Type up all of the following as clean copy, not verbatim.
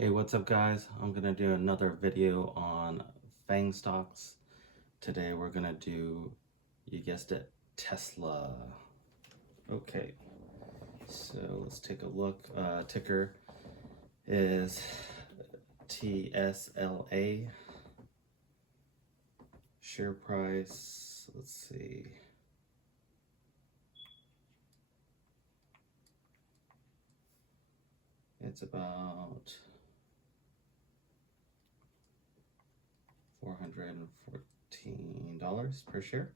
Hey, what's up guys? I'm gonna do another video on FANG stocks. Today we're gonna do, you guessed it, Tesla. Okay, so let's take a look. Ticker is TSLA. Share price, let's see. It's about $414 per share.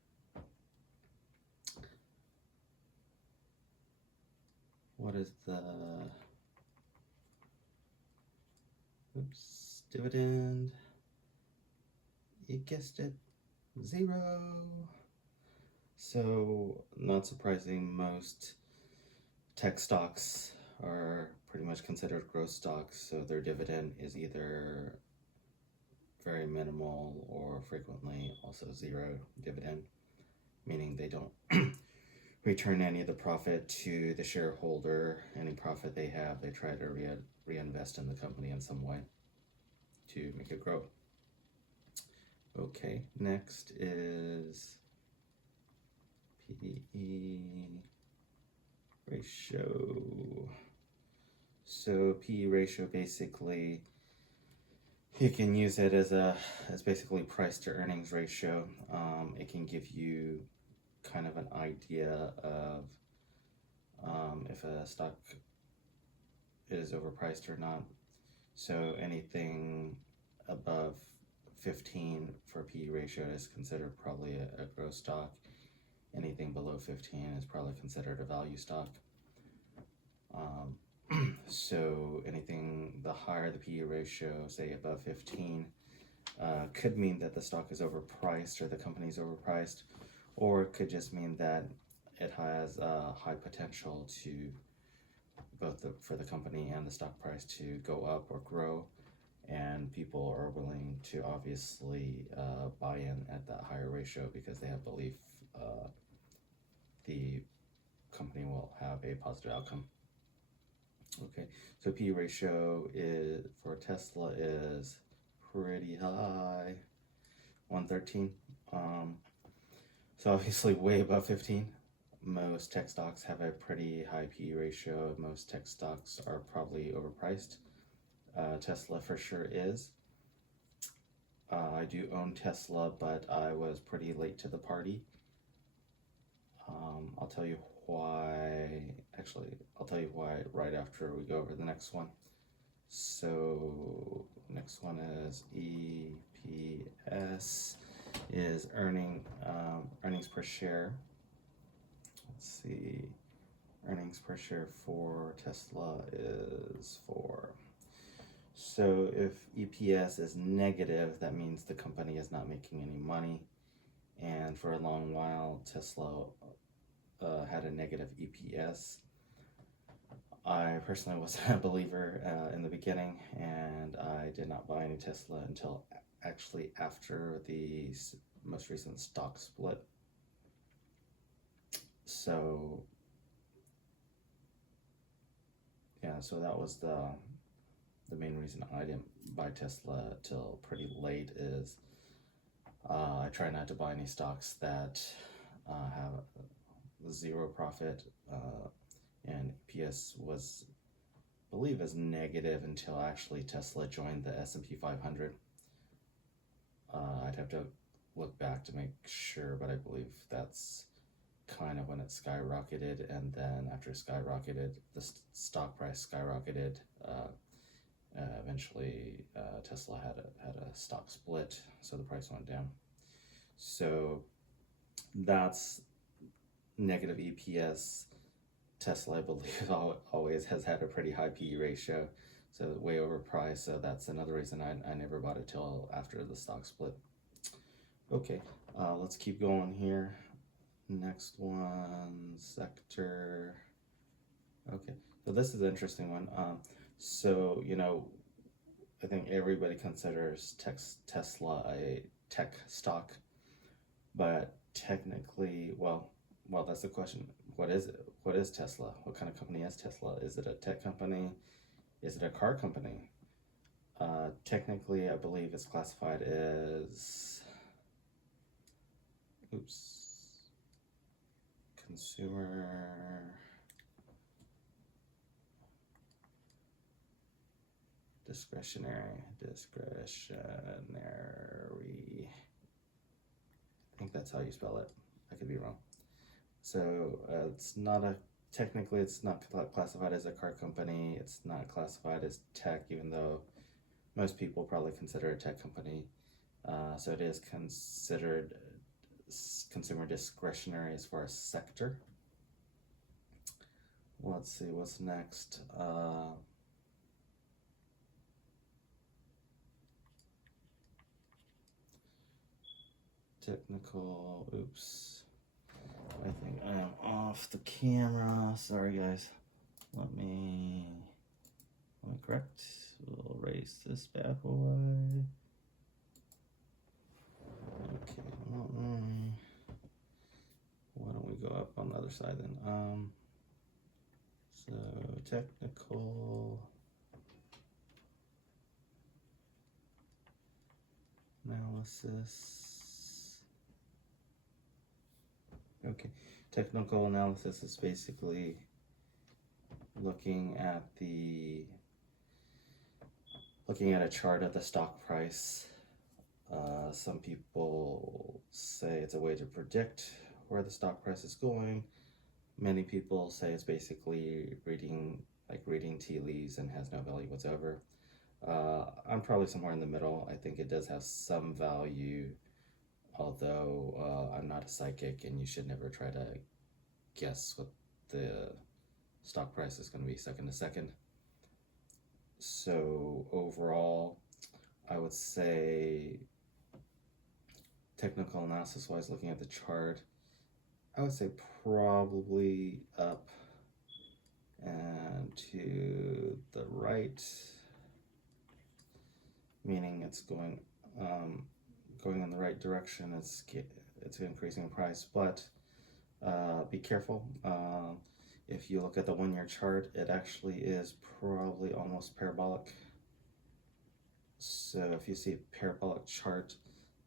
What is the dividend? You guessed it, 0. So, not surprising, most tech stocks are pretty much considered growth stocks, so their dividend is either very minimal or frequently also 0 dividend, meaning they don't return any of the profit to the shareholder. Any profit they have, they try to reinvest in the company in some way to make it grow. Okay, next is PE ratio. So PE ratio, basically you can use it as basically price to earnings ratio. It can give you kind of an idea of if a stock is overpriced or not. So anything above 15 for PE ratio is considered probably a growth stock. Anything below 15 is probably considered a value stock. So anything, the higher the PE ratio, say above 15, could mean that the stock is overpriced or the company is overpriced, or it could just mean that it has a high potential to both for the company and the stock price to go up or grow, and people are willing to obviously buy in at that higher ratio because they have belief the company will have a positive outcome. Okay, so P ratio is for Tesla is pretty high, 113. So obviously way above 15. Most tech stocks have a pretty high P ratio. Most tech stocks are probably overpriced. Tesla for sure is. I do own Tesla, but I was pretty late to the party. I'll tell you why. Actually, I'll tell you why right after we go over the next one. So next one is EPS, is earnings per share. Let's see, earnings per share for Tesla is 4. So if EPS is negative, that means the company is not making any money. And for a long while, Tesla had a negative EPS. I personally wasn't a believer in the beginning, and I did not buy any Tesla until actually after the most recent stock split. So yeah, so that was the main reason I didn't buy Tesla till pretty late. Is I try not to buy any stocks that have 0 profit, and EPS was, I believe, is negative until actually Tesla joined the S&P 500. I'd have to look back to make sure, but I believe that's kind of when it skyrocketed, and then after it skyrocketed, the stock price skyrocketed. Eventually, Tesla had a stock split, so the price went down. So that's negative EPS. Tesla, I believe, always has had a pretty high PE ratio, so way overpriced. So that's another reason I never bought it till after the stock split. Okay, let's keep going here. Next one, sector. Okay, so this is an interesting one. So, I think everybody considers Tesla a tech stock, but technically, well, that's the question. What is it? What is Tesla? What kind of company is Tesla? Is it a tech company? Is it a car company? Technically, I believe it's classified as, consumer discretionary. I think that's how you spell it. I could be wrong. So it's not a, technically it's not classified as a car company. It's not classified as tech, even though most people probably consider it a tech company. So it is considered consumer discretionary as far as sector. Let's see what's next. Technical, oops. I think I am off the camera. Sorry guys. Let me correct. We'll erase this bad boy. Okay, why don't we go up on the other side then? So technical analysis. Okay, technical analysis is basically looking at a chart of the stock price. Some people say it's a way to predict where the stock price is going. Many people say it's basically reading tea leaves and has no value whatsoever. I'm probably somewhere in the middle. I think it does have some value, although I'm not a psychic and you should never try to guess what the stock price is going to be second to second. So overall, I would say technical analysis wise, looking at the chart, I would say probably up and to the right, meaning it's going in the right direction. It's increasing in price, but be careful. If you look at the 1 year chart, it actually is probably almost parabolic. So if you see a parabolic chart,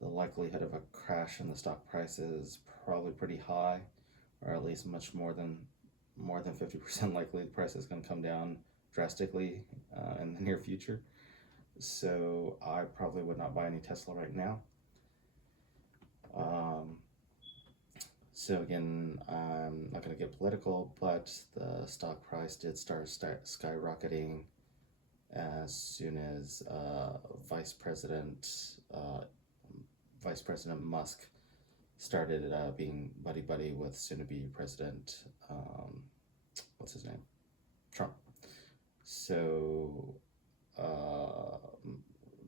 the likelihood of a crash in the stock price is probably pretty high, or at least much more than 50% likely the price is going to come down drastically in the near future. So I probably would not buy any Tesla right now. So again, I'm not going to get political, but the stock price did start skyrocketing as soon as Vice President Musk started being buddy with soon-to-be President, what's his name? Trump. So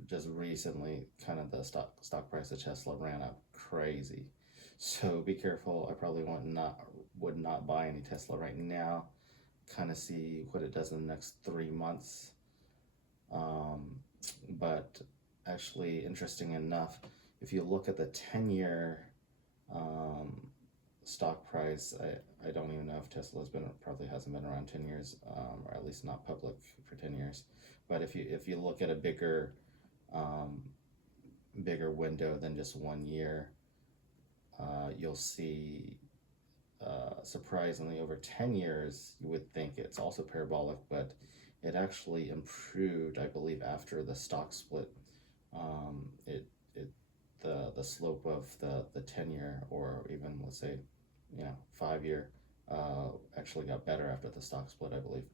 just recently, kind of the stock price of Tesla ran up crazy. So be careful. I probably would not buy any Tesla right now. Kind of see what it does in the next 3 months. But actually, interesting enough, if you look at the 10-year stock price, I don't even know if Tesla probably hasn't been around 10 years, or at least not public for 10 years. But if you look at a bigger window than just 1 year, you'll see surprisingly over 10 years you would think it's also parabolic, but it actually improved, I believe, after the stock split. The slope of the 10-year, or even let's say 5-year, actually got better after the stock split, I believe.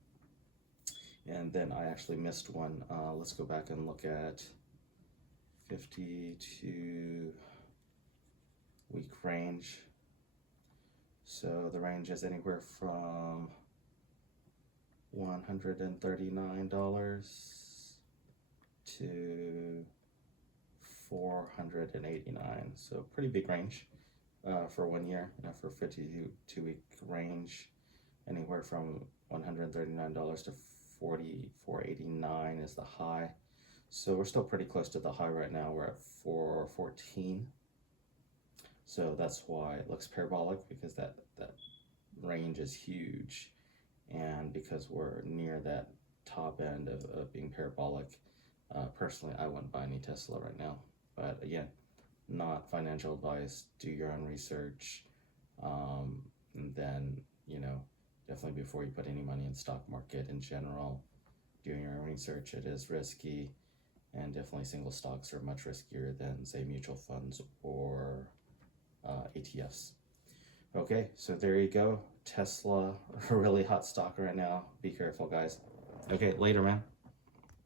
And then I actually missed one. Let's go back and look at 52-week range. So the range is anywhere from $139 to $489. So pretty big range for 1 year. For 52-week range, anywhere from $139 to $489 is the high. So we're still pretty close to the high right now. We're at 414. So that's why it looks parabolic, because that range is huge, and because we're near that top end of being parabolic, Personally, I wouldn't buy any Tesla right now, but again, not financial advice. Do your own research, and then, you know, definitely before you put any money in stock market in general, doing your own research. It is risky, and definitely single stocks are much riskier than, say, mutual funds or ETFs. Okay, so there you go. Tesla, a really hot stock right now. Be careful, guys. Okay, later, man.